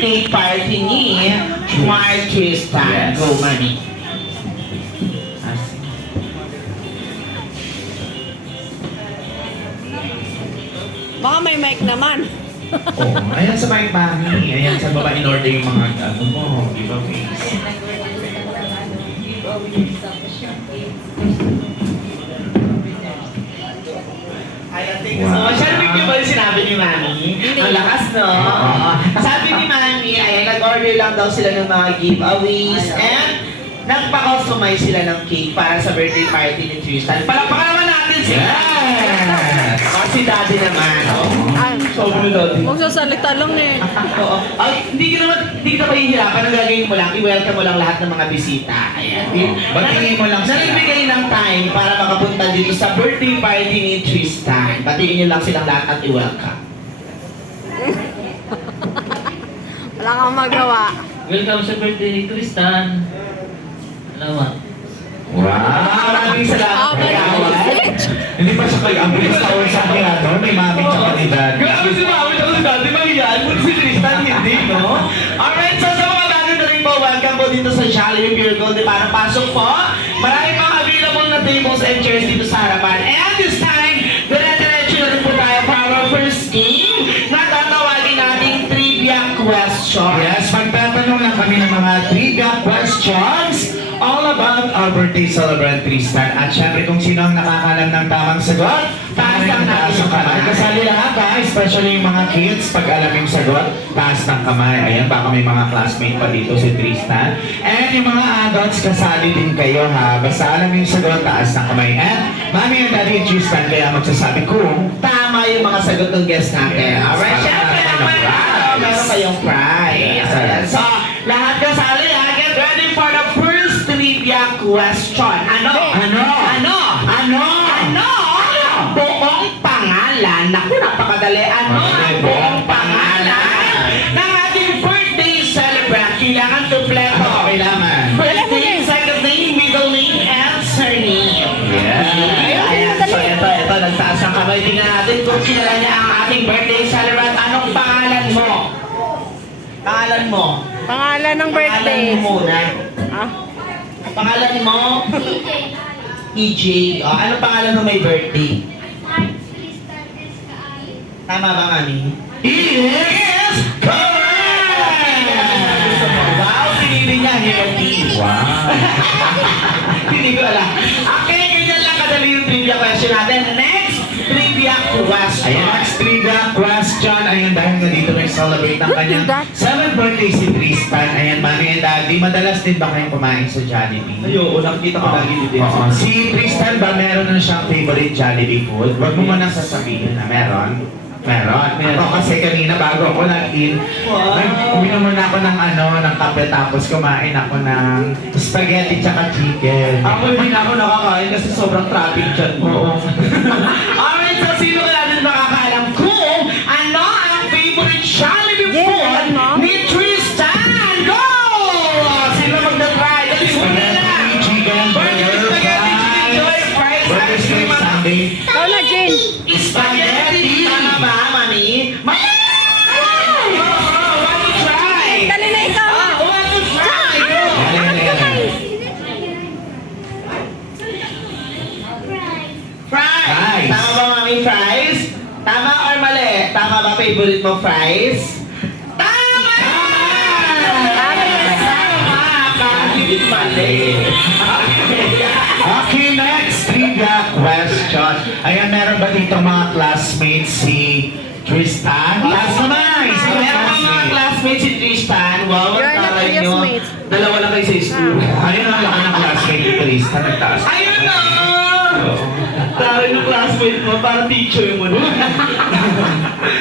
birthday party ni Mark Tristan. Go, Mami. Baka may mic naman. Oh, ayan sa mic, Mami. Ayan sa baba in order yung mga ano mo, giveaways. Ayan, thank you so much. Ano yung ba yung sinabi ni Mami? Ang lakas, no? Oo. Sabi ni Mami, ayan, nag-order lang daw sila ng mga giveaways and nagpa-customize sila ng cake para sa birthday party ni Tristan. Palakpakan naman natin sila! Yes! Si Daddy naman, oh. Ay, Sobrang Daddy. magsasalita lang eh. Oo. Ay, hindi ka mahihirapan. Ang gagawin mo lang, i-welcome mo lang lahat ng mga bisita. Ayan. Batiin mo lang sila. Nagbigay ng time para makapunta dito sa birthday party ni Tristan. Batiin niyo lang silang lahat at i-welcome. Wala kang magawa. Welcome sa birthday ni Tristan. Salamat. Wow! Maraming salamat. Okay. Hindi pa siya kayo ang bilis tawag sa akin, ano? May mami tsaka ni Dad. Grabe si Mami at si Daddy, mahiyan mo si Tristan, hindi, no? Alright, so sa mga bago na rin po, welcome po dito sa Jollibee Pure Gold. Para pasok po, marami pang available na tables and chairs dito sa harapan. And this time, dire-diretso na rin po tayo for our first game na tatawagin nating trivia question. Yes, magtatanong lang kami ng mga trivia questions all about our birthday celebrant Tristan. At syempre kung sino ang nakakalam ng tamang sagot, taas ng kamay. Kasali lahat ha, especially yung mga kids, pag alam yung sagot, taas ng kamay. Ayan, baka may mga classmate pa dito si Tristan. And yung mga adults, kasali din kayo ha. Basta alam yung sagot, taas ng kamay. And Mami and Daddy Tristan, kaya magsasabi kung Tama yung mga sagot ng guest natin. Alright, syempre naman, meron kayong prize. Ayan. So, lahat kasali ha, get ready for the first trivia question. Ano? Ano? Ano? Ano? Ano? Buong pangalan. Naku, napakadali. Ano ang buong pangalan ng ating birthday celebrant? Kailangan kompleto. kailangan. First name, second name, middle name, and surname. Yeah. Ayan, so ito, nagtaas ang kamay. Tingnan natin kung kilala niya ang ating birthday celebrant. Anong pangalan mo? Pangalan mo? Pangalan ng birthday. Pangalan mo muna. Ah, Pangalan mo? EJ. Oh, ano pangalan mo may birthday? Tama ba, Mami? Yes! Correct! Wow, pinili niya, Hilti. Wow. Hindi ko alam. Okay, ganyan lang kadali yung trivia question natin. Next trivia question. Ayan, next trivia question. Ayan, dahil nga dito nag-celebrate ng kanyang 7th birthday si Tristan. Ayan, Mami and Daddy, madalas din ba kayong kumain sa Jollibee? Ayoko, nakikita ko lagi dito. Oo. Si Tristan ba meron na siyang favorite Jollibee food? Huwag mo muna sasabihin na meron. Meron. Ako kasi kanina bago ako nag-in, uminom muna ako ng ng kape tapos kumain ako ng spaghetti tsaka chicken. Ako hindi na ako nakakain kasi sobrang traffic dyan. Oo. Alright, so sino kaya din makakaalam kung ano ang favorite Jollibee Yeah, food alam mo. ni Tristan? Go! Sino magda-try? Dali mo na! Spaghetti, chicken, Burger, burger, spaghetti, chicken, joy, fries, burger, ice cream, steak, Sunday. ikaw na, Jane. spaghetti! Tama ba, Mami? Want to try? Dali na ikaw. Want to try? Go! Fries! Fries. Tama ba, Mami? Fries? Tama or mali? Tama ba favorite mo fries? Tama! Tama! Kahit mali. Okay, next trivia question. Ayan, meron ba dito mga classmates si Tristan? Last naman! Sino Meron bang mga classmates si Tristan? Wow, You're ang not taray nyo. classmates. Dalawa lang kayo sa school. Ayun ang laki ng classmate ni Tristan. Nagtaas. Ayun na! Taray ng classmate mo, parang teacher mo na.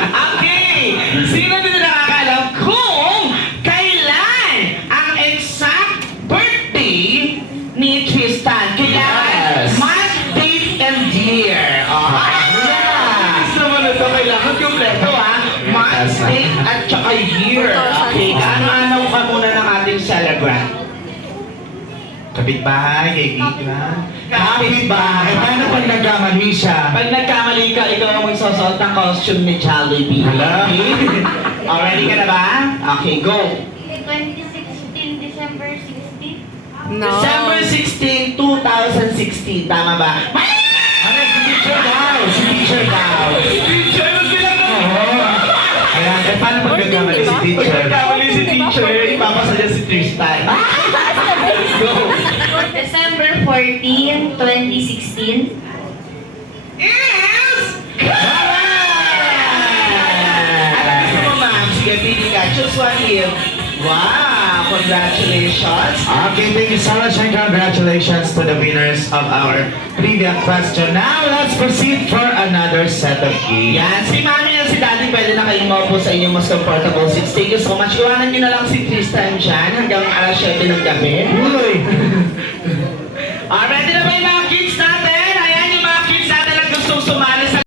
Okay! Sino dito nakakalam kung kailan ang exact birthday ni Tristan? Kailangan Yes. month, date, and year. Gusto mo na ito, kailangan kompleto ha. Month, date, at saka year. Okay, ano-ano ka muna ng ating celebrant? Kapitbahay, kaibigan. Kapitbahay. Paano pag nagkamali siya? Pag nagkamali ka, ikaw ang magsusuot ng costume ni Jollibee. Hala. Okay? Ready ka na ba? Okay, go. 2016, December 16. No. December 16, 2016. Tama ba? Ano, si teacher daw! Si teacher daw! Teacher, ano sila ko? Oo. Ayan, eh, paano magkakamali si Pag teacher? nagkamali si teacher, ipapasa niya si Tristan. Go. December 14, 2016. Is... Ano gusto mo, ma'am? Sige, pili ka. Choose one here. Wow! Congratulations! Okay, thank you so much and congratulations to the winners of our trivia question. Now, let's proceed for another set of games. Yan, si mami at si daddy pwede na kayong maupo sa inyong mas comfortable seats. Thank you so much. Iwanan nyo na lang si Tristan dyan hanggang alas 7 ng gabi. Uy! Ready na ba yung mga